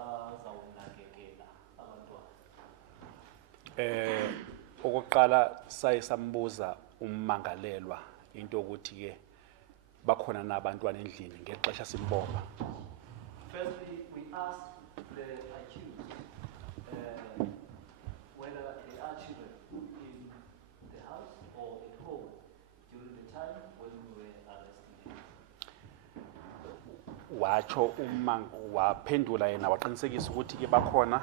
abazawunakekela abantwana? Okokuqala saye sambuza ummangalelwa into ukuthi ke bakhona na abantwana endlini ngexesha simbomba. Firstly, we asked the accused whether there are children in the house or at home during the time when we were arresting him. Watsho waphendula yena waqinisekisa ukuthi ke bakhona,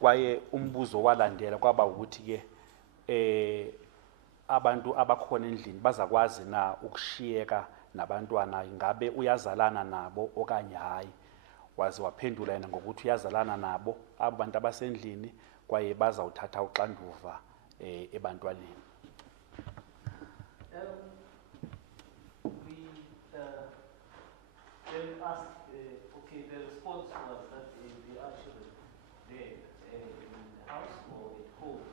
kwaye umbuzo walandela kwaba ukuthi ke abantu abakhona endlini bazakwazi na ukushiyeka nabantwana, ingabe uyazalana nabo okanye hayi. Waze waphendula yena ngokuthi uyazalana nabo abantu abasendlini kwaye bazawuthatha uxanduva ebantwaneni. We then asked, okay, the response was that there are children there in the house or at home.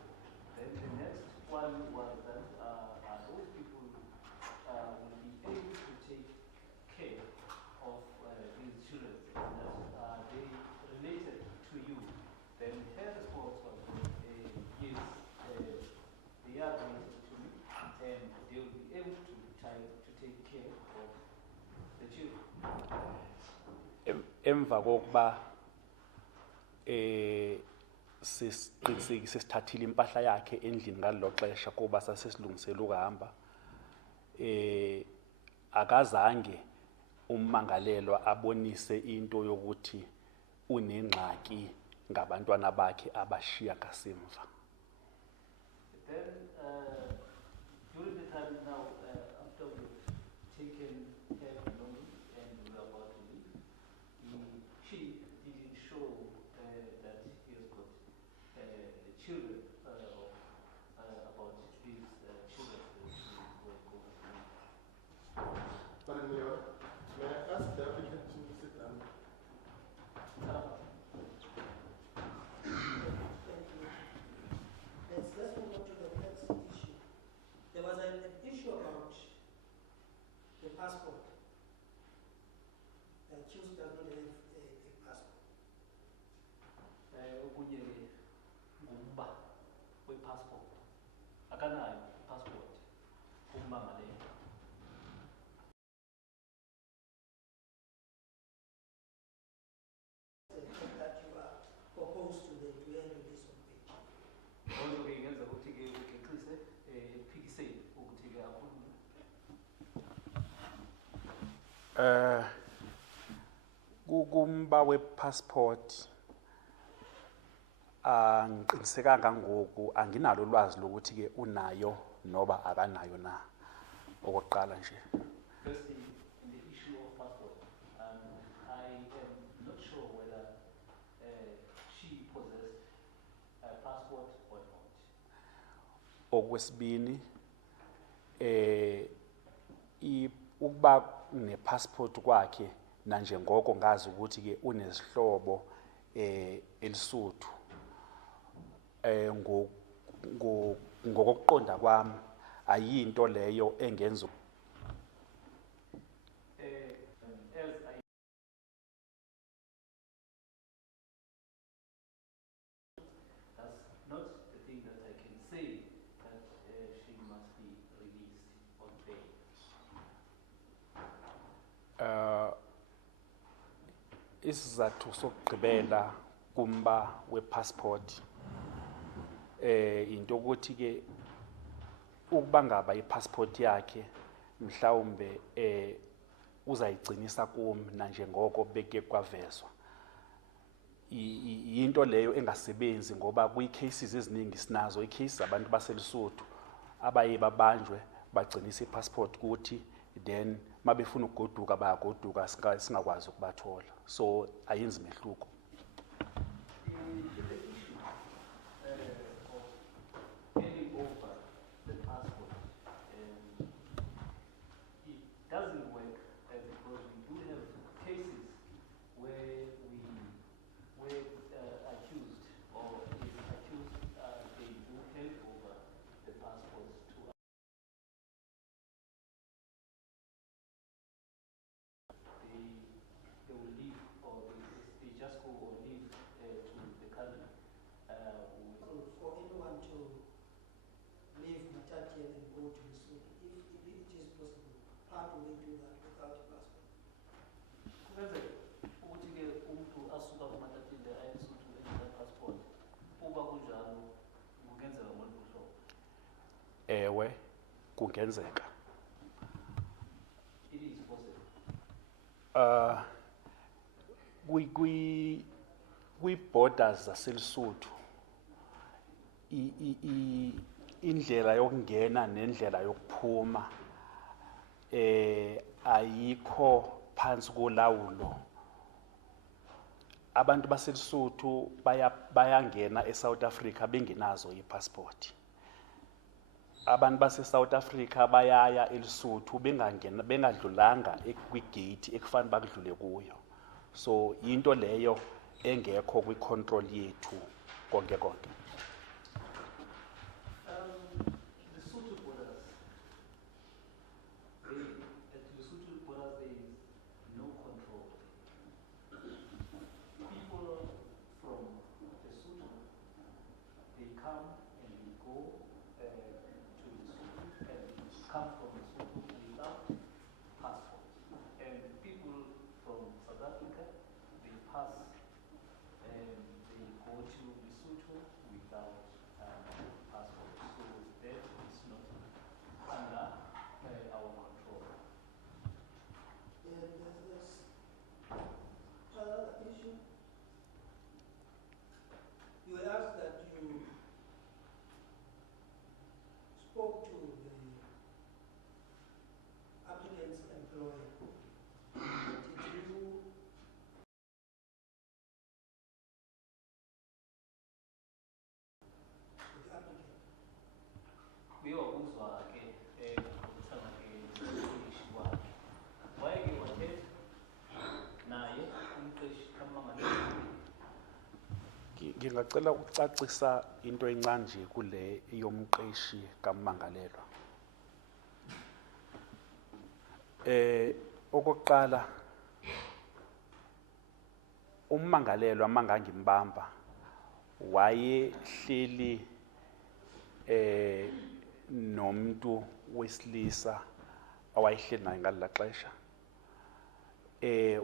Then the next one was that are those people will be able to take care of these children? Are they related to you? Then her response was, yes, they are related to me, and they will be able to take care of the children. Emva kokuba sisithathile impahla yakhe endlini ngalelo xesha kuba sasesilungisela ukuhamba, akazange ummangalelwa abonise into yokuthi unengxaki ngabantwana bakhe abashiya kasemva. Then during the time now, after we've taken her belongings and we were about to leave, she didn't show that he has got children about these children that we were going to leave. Madam Mayor, may I ask the applicant to sit down? Let's move on to the next issue. There was an issue about the passport. The accused does not have a passport. Okunye ngumba we-passport. Akanayo i-passport ummangalelwa. That you are opposed to the handle this on page. Lonke ke ingenza ukuthi ke ugeqise ekuphikiseni ukuthi ke akhulume. Kumba we-passport angiqinisekanga ngoku, anginalo ulwazi lokuthi ke unayo noba akanayo na. Okokuqala nje Firstly, in the issue of passport, I am not sure whether she possessed a passport or not. okwesibini ukuba nepassport kwakhe nanjengoko ngazi ukuthi ke unesihlobo elisuthu, ngokuqonda kwami ayinto leyo engenza As I that's not the thing that I can say that she must be released on bail. isizathu sokugqibela kumba we-passport into ukuthi ke ukuba ngaba i-passport yakhe mhlawumbe uzayigcinisa kum nanjengoko beke kwavezwa, into leyo engasebenzi ngoba kwi-cases eziningi sinazo i-cases abantu baselisuthu abaye babanjwe bagcinisa i-passport kuthi, then mabefuna ukugoduka bayagoduka singakwazi ukubathola, so ayenzi mehluko. Handing over the passport, it doesn't work because we do have cases where accused or is accused, they do hand over the passports to us. They will leave or they just go how do they do that without a passport? Kungenzeka ukuthi ke umuntu asuka kumatatile ayesuthu enza passport. Uba kunjalo kungenzeka ngoluphi uhlobo? Ewe, kungenzeka. It is possible. Kwi-borders zaseLesotho indlela yokungena nendlela yokuphuma ayikho phansi kolawulo. Abantu baseLesotho bayangena eSouth Africa bengenazo ipassport. Abantu base-South Africa bayaya eLesotho bengadlulanga kwigate ekufanele bakudlule kuyo. So into leyo engekho kwi-control yethu konke konke. The Lesotho borders, at Lesotho borders there is no control. People from Lesotho, they come and they go to Lesotho and they come from Lesotho without passport. And people from South Africa, they pass and they go to Lesotho without passport. So that is not under our control. And there's another issue. You asked that you spoke to the applicant's employer. Did you the applicant? Uyokuzwa ke ukuthanda ke umqeshi wakhe. Wayeke wathetha naye umqeshi kaMangalelwa. Ngingacela ukucacisa into encane nje kule yomqeshi kaMangalelwa. Okokuqala uMangalelwa mangangimbamba wayehleli nomuntu wesilisa awayehleli naye ngalelo xesha.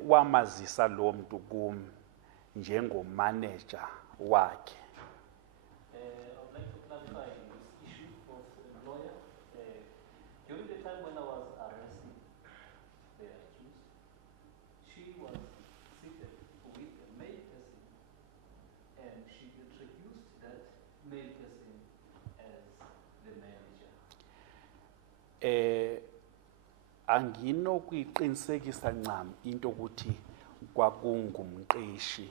Wamazisa lo muntu kimi njengomanager wakhe. I would like to clarify this issue of lawyer. During the time when I was arresting the accused, she was seated with a male person and she introduced that male person as the manager. Anginokuyiqinisekisa ncam into ukuthi kwakungumqeshi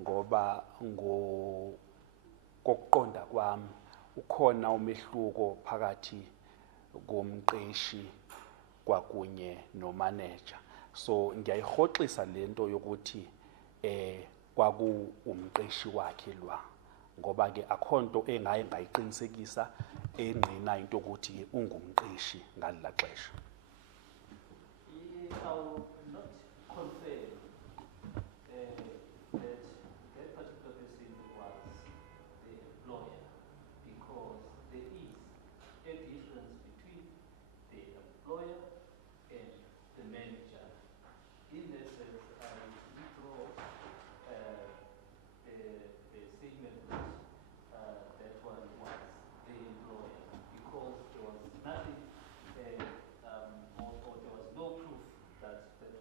ngoba kokuqonda kwami ukhona umehluko phakathi komqeshi kwakunye nomanager. So ngiyayihoxisa lento yokuthi kwakuumqeshi wakhe lwa ngoba ke akhonto engaye ngayiqinisekisa engqina into ukuthi ungumqeshi ngalelo xesha. I will not confirm that particular person was the employer because there is a difference between the employer and the manager. In that sense, I withdraw the statement that one was the employer because there was nothing or there was no proof that that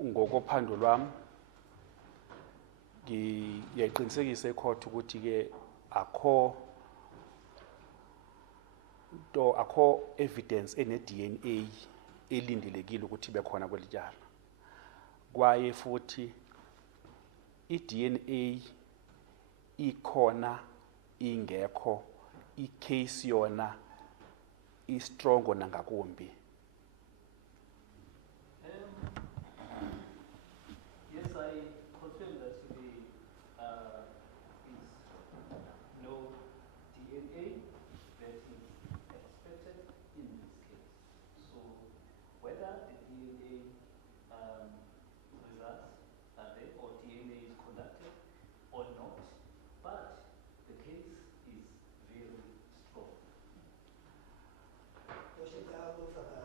Ngokophando lwami ngiyayiqinisekisa icourt ukuthi ke akho evidence ene DNA elindelekile ukuthi ibe khona kweli tyala. Kwaye futhi i-DNA ikhona ingekho, i-case yona i-strong nangakumbi. Yes, I confirm that there is no DNA that is expected in this case. So whether the DNA results are there or DNA is conducted or not, but the case is very strong. Worship, I will go for the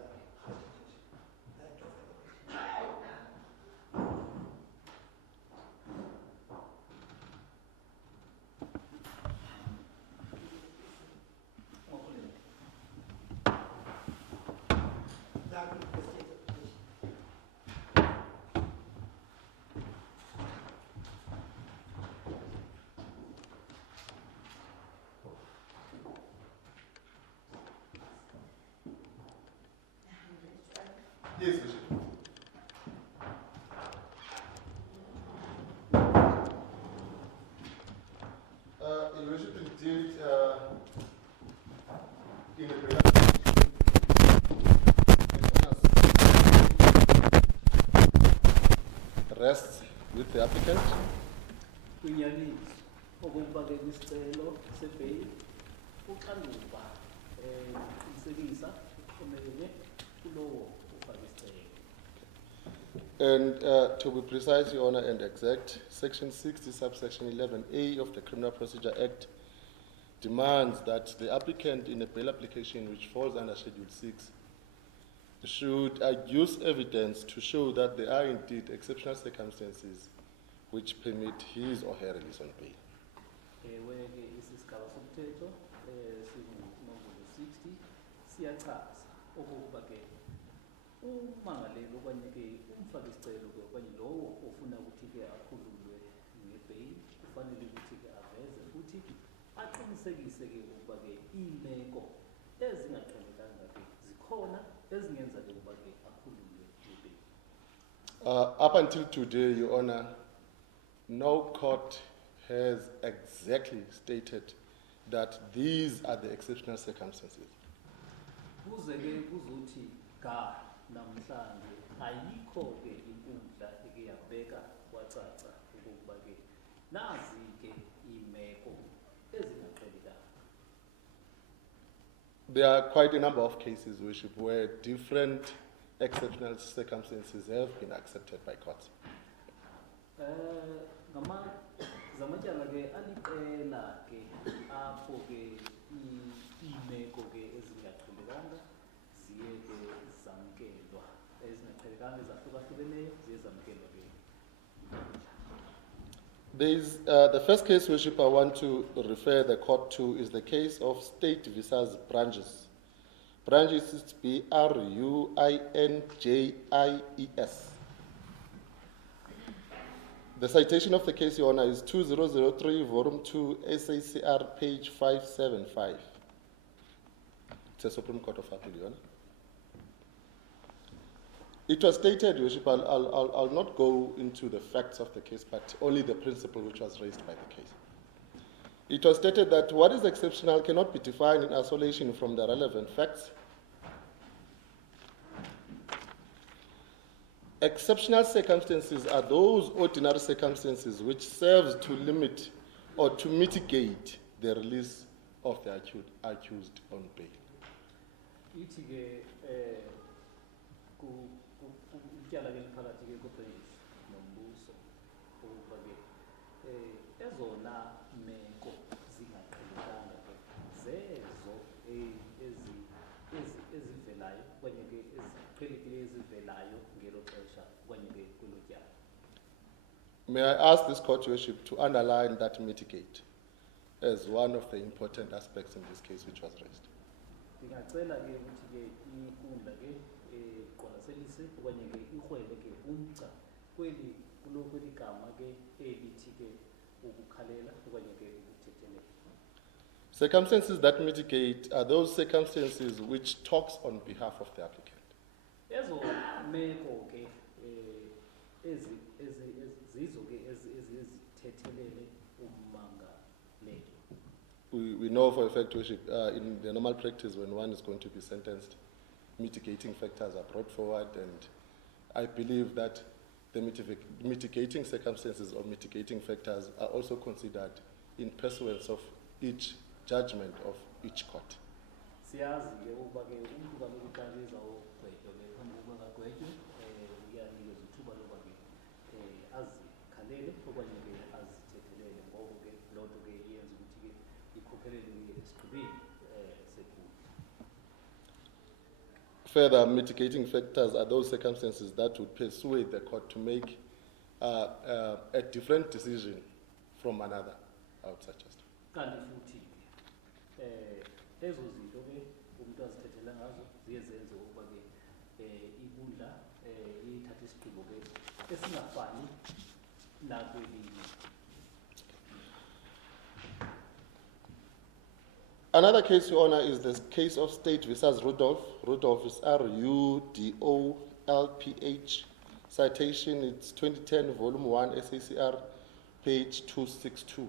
Yes, Bishop. Your Worship, indeed, in the rests with the applicant. Kwinyaniso okokuba ke kwisicelo sebail uxanduva uqinisekisa uxhomekeke kulowo ufake isicelo. And to be precise, Your Honor, and exact, Section 60, subsection 11A of the Criminal Procedure Act demands that the applicant in a bail application which falls under Schedule 6 should adduce evidence to show that there are indeed exceptional circumstances which permit his or her release on bail. Ewe-ke isisigaba somthetho sinombolo 60 siyachaza okokuba ke umangalelo okanye ke umfaki isicelo ke okanye lowo ofuna ukuthi ke akhululwe ngebail kufanele ukuthi ke aveze futhi aqinisekise ke ukuba ke iimeko ezingaqhelekanga ke zikhona ezingenza ke ukuba ke akhululwe ngebail. Up until today, Your Honor, no court has exactly stated that these are the exceptional circumstances. Kuze ke kuzothi ga namhlanje ayikho ke inkundla eke yabheka kwacaca ukuba ke nazi ke imeko ezingaqhelekanga. There are quite a number of cases, Worship, where different exceptional circumstances have been accepted by courts. Zamatyala ke aliqela ke apho ke iimeko ke ezingaqhelekanga ziye ke zamkelwa, ezingaqhelekanga ezahlukahlukeneyo ziye zamkelwa ke. The first case, Worship, I want to refer the court to is the case of State Visas Branches. Branches is BRUINJIES. The citation of the case, Your Honor, is 2003, Volume 2, SACR, page 575. It's a Supreme Court of Appeal, Your Honor. It was stated, Your Worship, I'll not go into the facts of the case, but only the principle which was raised by the case. It was stated that what is exceptional cannot be defined in isolation from the relevant facts. Exceptional circumstances are those ordinary circumstances which serves to limit or to mitigate the release of the accused on bail. Ithi ke kutyala ke liphakathi ke kobhenji nombuso ukuba ke ezona meko zingaqhelekanga ke zezo ezivelayo okanye ke eziqhelekileyo ezivelayo ngelo xesha okanye ke kwelo tyala. May I ask this court, Your Worship, to underline that mitigate as one of the important aspects in this case which was raised. Ngingacela ke ukuthi ke inkundla ke iqwalaselise okanye ke ihwebe ke umgca kweli gama ke elithi ke ukukhalela okanye ke ukuthethelela. Circumstances that mitigate are those circumstances which talks on behalf of the applicant. Ezo meko ke zizo ke ezithethelele ummangaleli. We know for a fact, Worship, in the normal practice when one is going to be sentenced, mitigating factors are brought forward, and I believe that the mitigating circumstances or mitigating factors are also considered in pursuance of each judgment of each court. Siyazi ke ukuba ke umuntu kalokuqalisa ugqwetyo ke phambi kokuba kagqwetywe uyanikeza ithuba lokuba ke azikhalele okanye ke azithethelele ngoko ke loo nto ke iyenza ukuthi ke ikhokhelele esigqibeni senkundla. Further mitigating factors are those circumstances that would persuade the court to make a different decision from another, I would suggest. Kanti futhi ezo zinto ke umuntu azithethela ngazo ziye zenze ukuba ke inkundla ithathe isigqibo ke esingafani nakwelinye. Another case, Your Honor, is the case of State versus Rudolph. Rudolph is RUDOLPH. Citation, it's 2010, volume 1, SACR, page 262.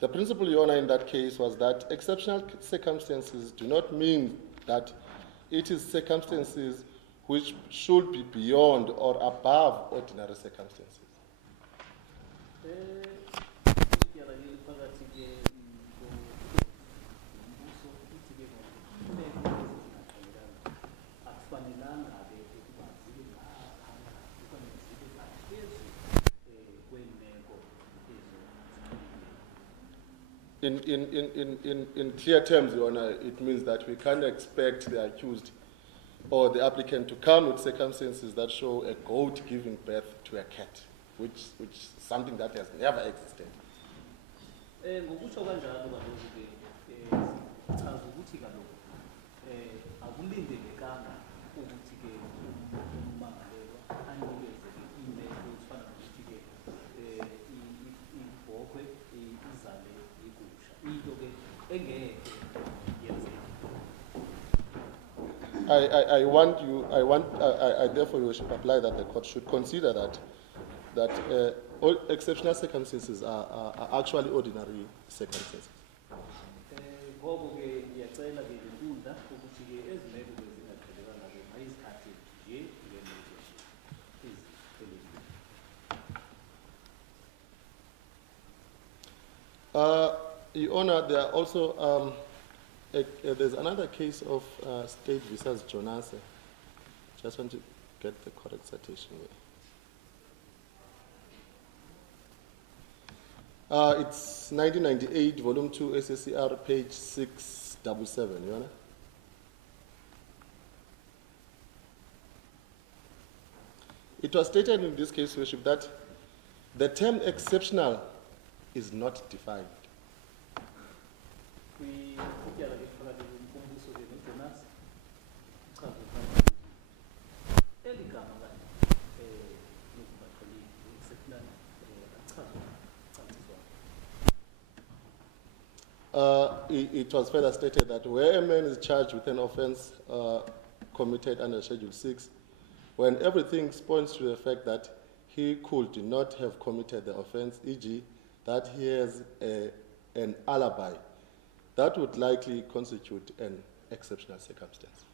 The principle, Your Honor, in that case was that exceptional circumstances do not mean that it is circumstances which should be beyond or above ordinary circumstances. In clear terms, Your Honor, it means that we can't expect the accused or the applicant to come with circumstances that show a goat giving birth to a cat, which is something that has never existed. Ngokutsho kanjalo kaloku ke sichaza ukuthi kaloku akulindelekanga ukuthi ke ummangalelwa anikeze ke imeko ezifana nokuthi ke ibhokhwe izale igusha into ke engeke yenzeke. I therefore you should apply that the court should consider that all exceptional circumstances are actually ordinary circumstances. Ngoko ke ngiyacela ke inkundla ukuthi ke ezimeko ke zingaqhelekanga ke mayizikhathi nje ngemeko Your Honor, there are also there's another case of State versus Jonase. Just want to get the correct citation here. It's 1998, volume 2, SSCR, page 677, Your Honor. It was stated in this case, Your Worship, that the term exceptional is not defined. It was further stated that where a man is charged with an offense committed under Schedule 6, when everything points to the fact that he could not have committed the offense, e.g., that he has an alibi, that would likely constitute an exceptional circumstance.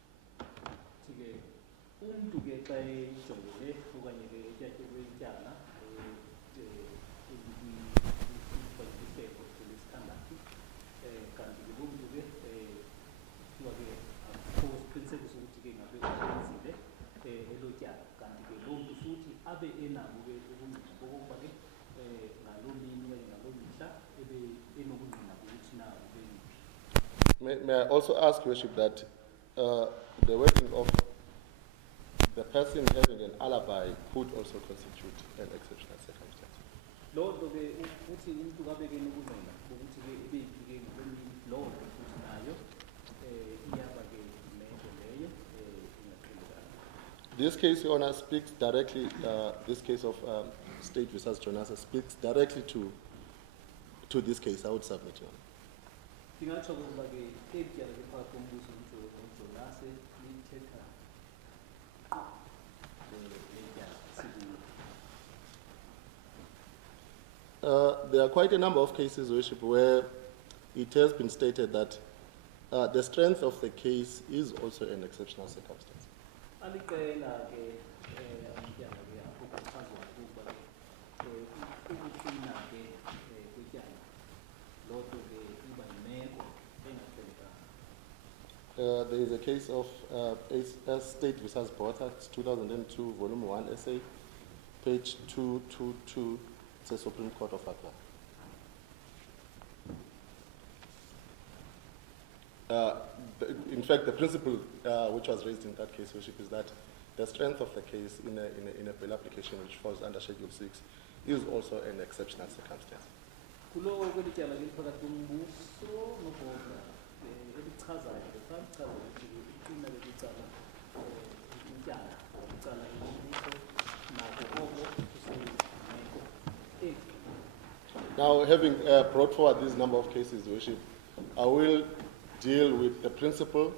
May I also ask, Your Worship, that the working of the person having an alibi could also constitute an exceptional circumstance? Lord ke uthi umuntu kabeke nokuvela ukuthi ke ebeyiphi ke Lord futhi nayo iyaba ke lento leyo ingaqhelekanga. This case, Your Honor, speaks directly, this case of State versus Jonasa speaks directly to this case. I would submit, Your Honor. Ngingatsho ukuba ke ebyala ke phakathi kombuso noJonase lithetha There are quite a number of cases, Worship, where it has been stated that the strength of the case is also an exceptional circumstance. aliqela ke amatyala ke apho kuchazwa ukuba ukuqina ke kwetyala loo nto ke iba yimeko engaqhelekanga. There is a case of State versus Botha, it's 2002, volume 1 essay, page 222, it's a Supreme Court of Appeal. In fact, the principle which was raised in that case, Worship, is that the strength of the case in a bail application which falls under Schedule 6 is also an exceptional circumstance. Kulo kweli tyala ke phakathi kombuso noBotha elichazayo ke lichaza ukuthi iqina lokucala ityala lokucala imbuso nako koko kuseyimeko enhle. Now, having brought forward this number of cases, Worship, I will deal with the principle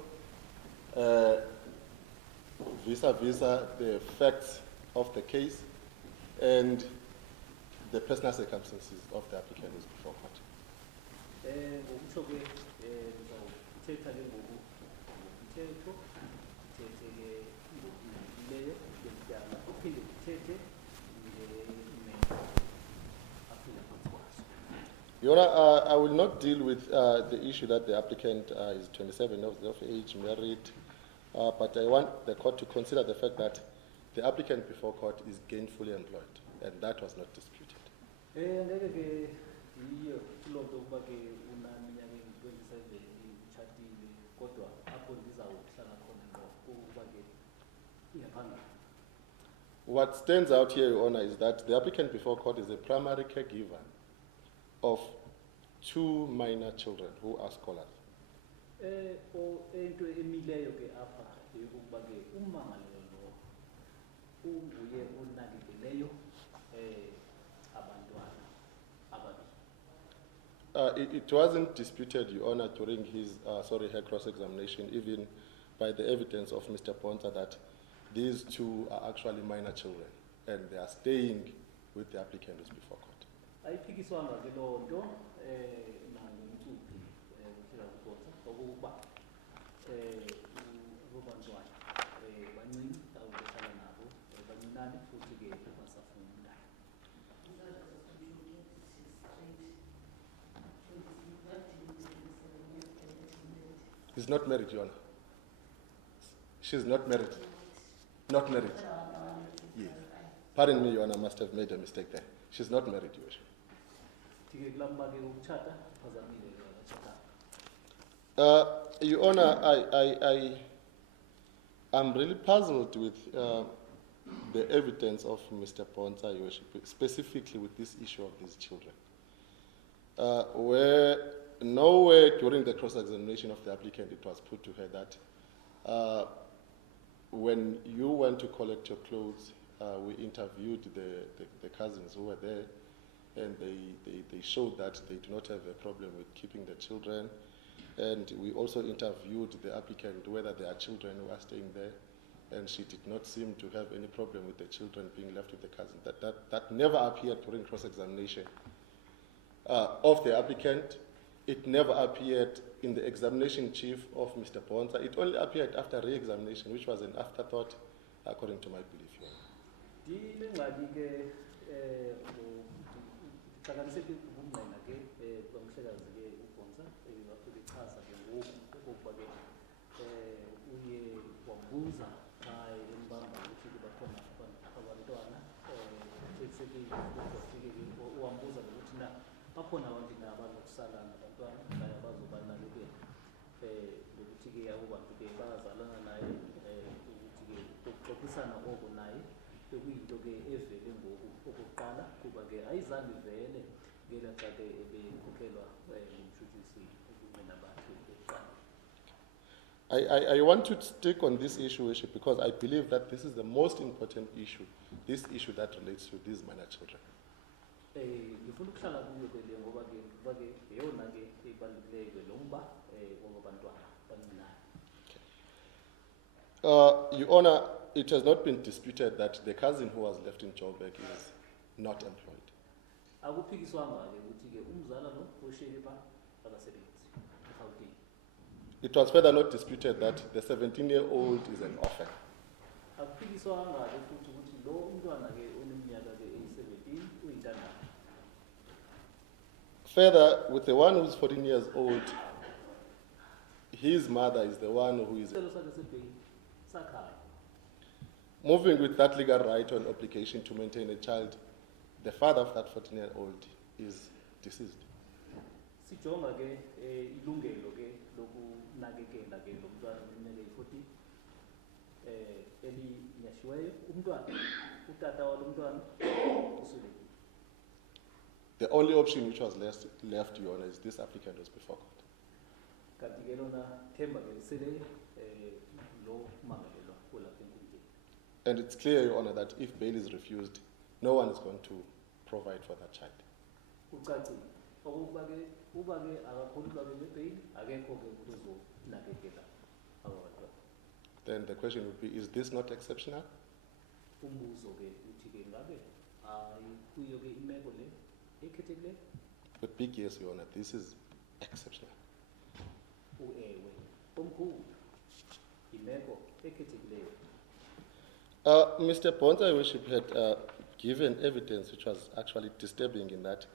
vis-a-vis the facts of the case and the personal circumstances of the applicant who is before court. Ngokutsho ke ndizawuthetha ke ngomthetho ndithethe ke ngokuleyo yetyala uphinde ndithethe ngemeko aphila phansi kwazo. Your Honor, I will not deal with the issue that the applicant is 27 of age, married, but I want the court to consider the fact that the applicant before court is gainfully employed, and that was not disputed. Ngeke ke yiyo kuloo nto ukuba ke unaminyaka eyi-27 utshatile kodwa apho ndizawuhlala khona ngqo kukuba ke iyaphambili. What stands out here, Your Honor, is that the applicant before court is a primary caregiver of 2 minor children who are scholars. Into emileyo ke apha yokuba ke ummangalelo lo unguye unakekeleyo abantwana ababili. It wasn't disputed, Your Honor, during his, her cross-examination, even by the evidence of Mr. Ponta, that these 2 are actually minor children, and they are staying with the applicant who's before court. Ayiphikiswanga ke loo nto nangomcuphi kuphila kuBotha okokuba abo bantwana bancinci ndawo behlala nabo bancinane futhi ke basafunda. He's not married, Your Honor. She's not married. Not married. Yes. Pardon me, Your Honor, I must have made a mistake there. She's not married, Your Honor. Your Honor, I'm really puzzled with the evidence of Mr. Ponta, Your Worship, specifically with this issue of these children, where nowhere during the cross-examination of the applicant it was put to her that when you went to collect your clothes, we interviewed the cousins who were there, and they showed that they do not have a problem with keeping the children. And we also interviewed the applicant whether there are children who are staying there, and she did not seem to have any problem with the children being left with the cousin. That never appeared during cross-examination of the applicant. It never appeared in the examination chief of Mr. Ponta. It only appeared after re-examination, which was an afterthought, according to my belief. bakhona abantu abanokusala nabantwana ngaye abazobanakekela ngokuthi ke abo bantu ke bayazalana naye ukuthi ke ukuxoxisana koko naye bekuyinto ke evele ngoku okokuqala kuba ke ayizange ivele ngelaxa ke ebekhokhelwa ngumshutshisi okunqina bakhe bokuqala. I want to stick on this issue because I believe that this is the most important issue, this issue that relates to these minor children. Ngifuna ukuhlala kuyo ke le ngoba ke kuba ke yeyona ke ebalulekileyo ke lo mba wabantwana abancinane. Your Honor, it has not been disputed that the cousin who was left in Joburg is not employed. Akuphikiswanga ke ukuthi ke umzala lo oshiyeke pha akasebenzi eGauteng. It was further not disputed that the 17-year-old is an orphan. Akuphikiswanga ke futhi ukuthi lo umntwana ke oneminyaka ke eyi-17 uyintandane. Further, with the one who's 14 years old, his mother is the one who is Isicelo sakhe sebheyili sakhaya. moving with that legal right on obligation to maintain a child. The father of that 14-year-old is deceased. Sijonga ke ilungelo ke lokunakekela ke lo mntwana oneminyaka eyi-14 elinyashiweyo umntwana utata walo mntwana uswelekile. The only option which was left, Your Honor, is this applicant was before court. Kanti ke lona themba ke lisele lo mangalelwa olapha enkundleni. And it's clear, Your Honor, that if bail is refused, no one is going to provide for that child. Ucacile okokuba ke uba ke akakholelwa ke ngebheyili akekho ke uzonakekela aba bantwana. Then the question would be, is this not exceptional? Umbuzo ke uthi ke ngabe kuyo ke imeko le ekhethekileyo. With big yes, Your Honor, this is exceptional. Ewe omkhulu imeko ekhethekileyo. Mr. Bonta, I worship, had given evidence which was actually disturbing in that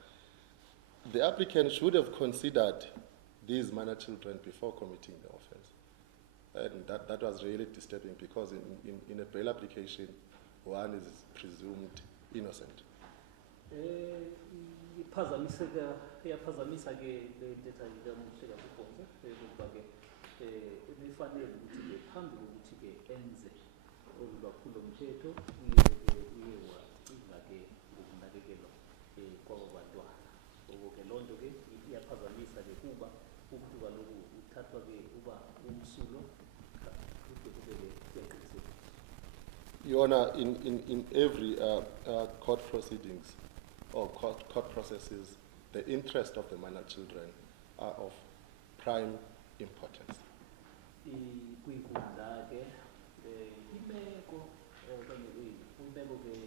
the applicant should have considered these minor children before committing the offense. And that was really disturbing because in a bail application, one is presumed innocent. Iyaphazamisa ke le ntetha ikaMhlenga kuBonza ukuba ke ebifanele ukuthi ke phambi kokuthi ke enze olu lwaphulo mthetho uye wacinga ke ngokunakekelwa kwabo bantwana. Ngoko ke loo nto ke iyaphazamisa ke kuba umuntu kaloku uthathwa ke uba umsulo kude kube ke kuyaqinisekiswa. Your Honor, in every court proceedings or court processes, the interest of the minor children are of prime importance. Kwinkundla ke imeko okanye imeko ke